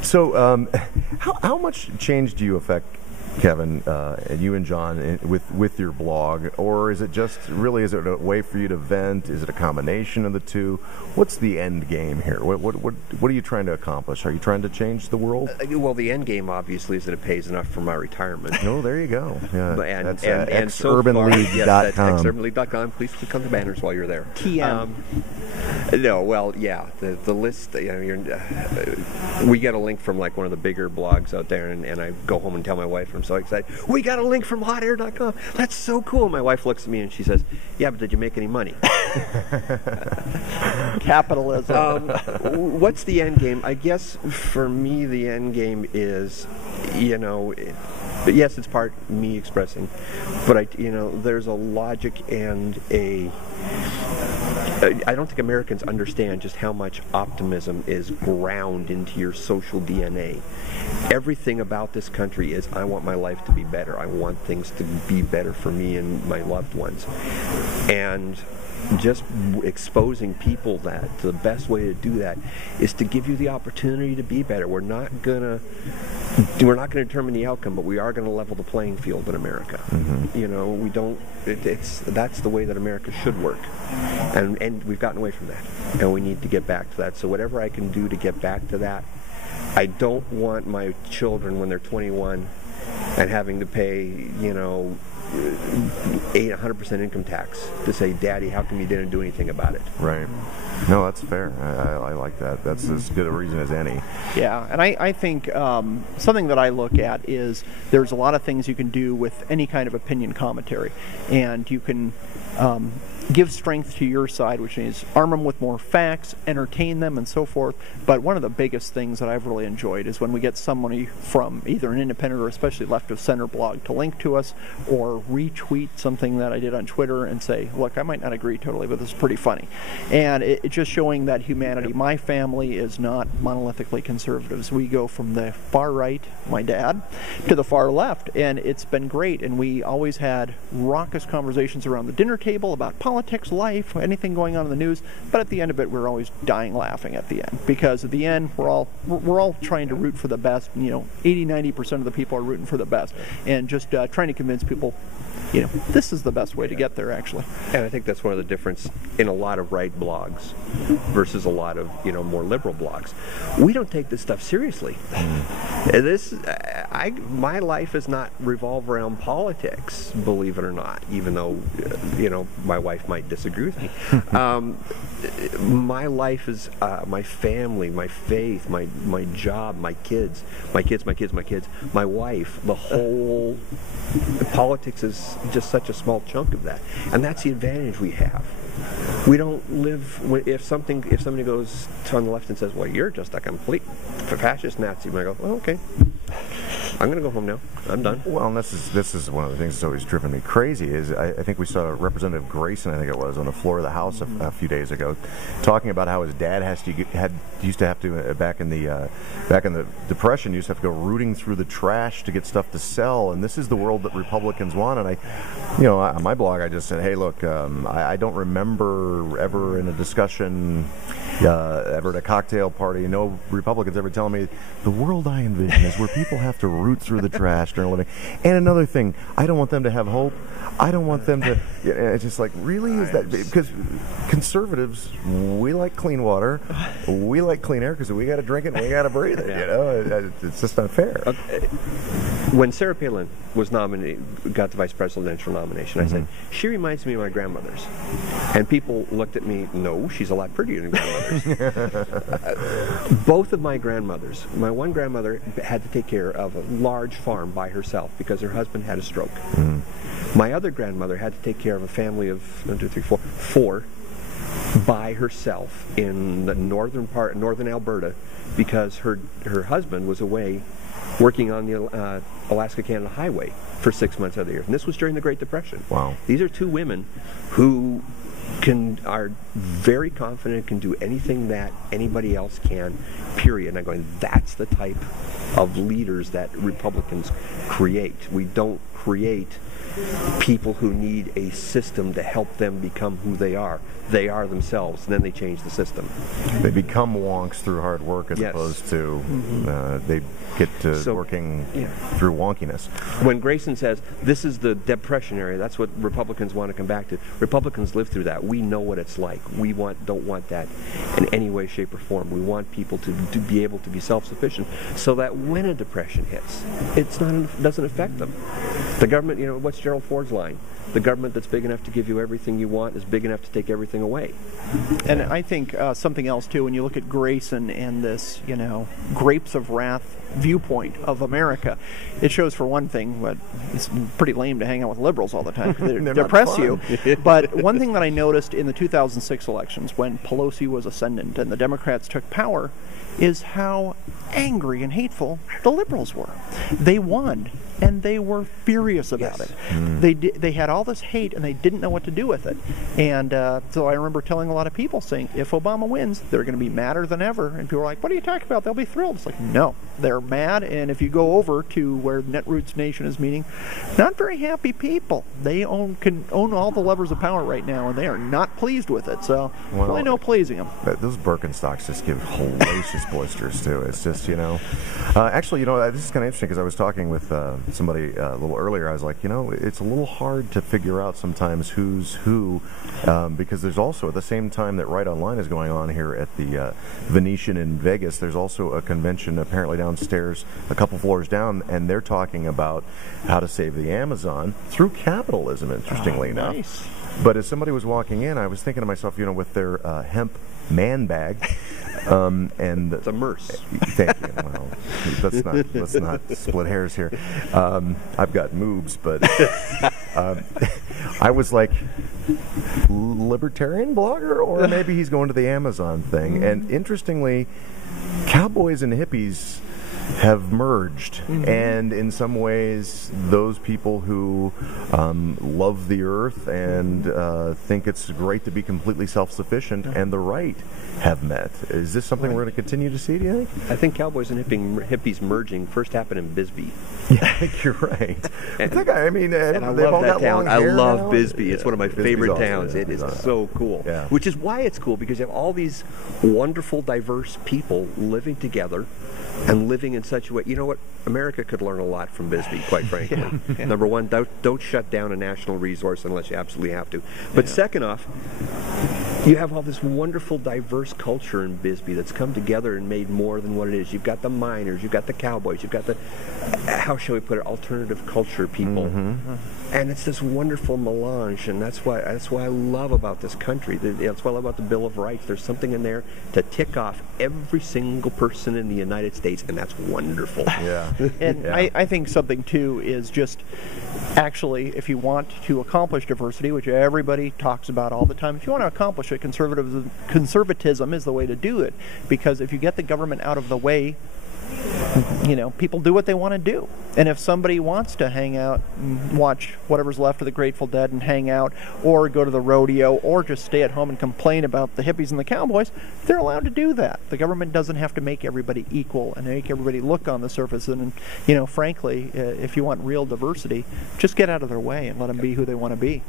So, how much change do you affect, Kevin, and you and John, with your blog, or is it just really, is it a way for you to vent? Is it a combination of the two? What's the end game here? What are you trying to accomplish? Are you trying to change the world? Well, the end game obviously is that it pays enough for my retirement. No, there you go. Yeah, and that's so ExUrbanLeague.com. Yes, that's ExUrbanLeague.com. Please click on the banners while you're there. TM. No, well, yeah, the list. We get a link from like one of the bigger blogs out there, and I go home and tell my wife, I'm so excited. We got a link from hotair.com. That's so cool. My wife looks at me and she says, "Yeah, but did you make any money?" Capitalism. What's the end game? I guess for me, the end game is, yes, it's part me expressing, but there's a logic and I don't think Americans understand just how much optimism is ground into your social DNA. Everything about this country is, I want my life to be better. I want things to be better for me and my loved ones. And just exposing people that the best way to do that is to give you the opportunity to be better. We're not gonna determine the outcome, but we are going to level the playing field in America. Mm-hmm. We don't. That's the way that America should work, and we've gotten away from that, and we need to get back to that. So whatever I can do to get back to that, I don't want my children when they're 21 and having to pay 100% income tax to say, "Daddy, how come you didn't do anything about it?" Right. No, that's fair. I like that. That's as good a reason as any. Yeah, and I think something that I look at is there's a lot of things you can do with any kind of opinion commentary, and you can give strength to your side, which means arm them with more facts, entertain them, and so forth. But one of the biggest things that I've really enjoyed is when we get somebody from either an independent or especially left of center blog to link to us or retweet something that I did on Twitter and say, "Look, I might not agree totally, but this is pretty funny." And it's just showing that humanity. My family is not monolithically conservatives. We go from the far right, my dad, to the far left, and it's been great. And we always had raucous conversations around the dinner table about politics, life, anything going on in the news, but at the end of it, we're always dying laughing at the end, because at the end, we're all trying to root for the best. 80-90% of the people are rooting for the best, and just trying to convince people, this is the best way to get there, actually. And I think that's one of the difference in a lot of right blogs versus a lot of more liberal blogs. We don't take this stuff seriously. My life does not revolve around politics, believe it or not, even though my wife might disagree with me. My life is my family, my faith, my job, my kids, my wife. The whole politics is just such a small chunk of that, and that's the advantage we have. We don't live. If somebody goes on the left and says, "Well, you're just a complete fascist Nazi," I go, "Well, okay. I'm going to go home now. I'm done." Well, and this is one of the things that's always driven me crazy. Is I think we saw Representative Grayson, I think it was, on the floor of the House a few days ago, talking about how his dad used to have to back in the Depression, used to have to go rooting through the trash to get stuff to sell, and this is the world that Republicans want. And on my blog, I just said, "Hey, look, I don't remember ever in a discussion, ever at a cocktail party, no Republicans ever telling me the world I envision is where people have to root through the trash during a living." And another thing, I don't want them to have hope. I don't want them to. It's just like, really, is that because conservatives, we like clean water, we like clean air because we got to drink it and we got to breathe it. It's just not fair. When Sarah Palin was got the vice presidential nomination, I said, "She reminds me of my grandmother's," and people looked at me. No, she's a lot prettier than grandmothers. Both of my grandmothers. My one grandmother had to take care of a large farm by herself because her husband had a stroke. My other grandmother had to take care of a family of 4 by herself in the northern Alberta, because her husband was away working on the Alaska-Canada highway for 6 months out of the year. And this was during the Great Depression. Wow. These are two women who are very confident, can do anything that anybody else can, period. And I'm going, that's the type of leaders that Republicans create. We don't create people who need a system to help them become who they are. They are themselves, and then they change the system. They become wonks through hard work as opposed to they get to working through wonkiness. When Grayson says, this is the depression area, that's what Republicans want to come back to. Republicans live through that. We know what it's like. We don't want that in any way, shape, or form. We want people to be able to be self-sufficient so that when a depression hits, it doesn't affect them. The government, what's Gerald Ford's line? The government that's big enough to give you everything you want is big enough to take everything away. And I think something else, too, when you look at Grayson and this, grapes of wrath viewpoint of America, it shows, for one thing, but it's pretty lame to hang out with liberals all the time. They depress you. But one thing that I noticed in the 2006 elections, when Pelosi was ascendant and the Democrats took power, is how angry and hateful the liberals were. They won, and they were furious about it. They had all this hate, and they didn't know what to do with it. And so I remember telling a lot of people, saying, if Obama wins, they're going to be madder than ever. And people were like, what are you talking about? They'll be thrilled. It's like, no, they're mad. And if you go over to where Netroots Nation is meeting, not very happy people. They can own all the levers of power right now, and they are not pleased with it. So really no pleasing them. Those Birkenstocks just give hellacious blisters too. It's just, actually, this is kind of interesting because I was talking with somebody a little earlier. I was like, it's a little hard to figure out sometimes who's who, because there's also, at the same time that Right Online is going on here at the Venetian in Vegas, there's also a convention apparently downstairs, a couple floors down, and they're talking about how to save the Amazon through capitalism, interestingly enough. Nice. But as somebody was walking in, I was thinking to myself, with their hemp man bag, and it's a Merce. Thank you. Well, let's not split hairs here. I've got moobs, but I was like, libertarian blogger, or maybe he's going to the Amazon thing. And interestingly, cowboys and hippies have merged, and in some ways those people who love the earth and think it's great to be completely self-sufficient and the right have met. Is this something we're going to continue to see, do you think? I think cowboys and hippies merging first happened in Bisbee. Yeah, I think you're right. And I love that town. I love Bisbee. It's one of my favorite towns. It is so cool. Yeah. Which is why it's cool, because you have all these wonderful, diverse people living together and living in such a way. You know what? America could learn a lot from Bisbee, quite frankly. Number one, don't shut down a national resource unless you absolutely have to. But second off, you have all this wonderful, diverse culture in Bisbee that's come together and made more than what it is. You've got the miners, you've got the cowboys, you've got the, how shall we put it, alternative culture people. And it's this wonderful melange, and that's why I love about this country. That's what I love about the Bill of Rights. There's something in there to tick off every single person in the United States, and that's wonderful. And I think something, too, is just actually, if you want to accomplish diversity, which everybody talks about all the time, if you want to accomplish it, conservatism is the way to do it. Because if you get the government out of the way, people do what they want to do. And if somebody wants to hang out and watch whatever's left of the Grateful Dead and hang out, or go to the rodeo, or just stay at home and complain about the hippies and the cowboys, they're allowed to do that. The government doesn't have to make everybody equal and make everybody look on the surface. And, frankly, if you want real diversity, just get out of their way and let them be who they want to be.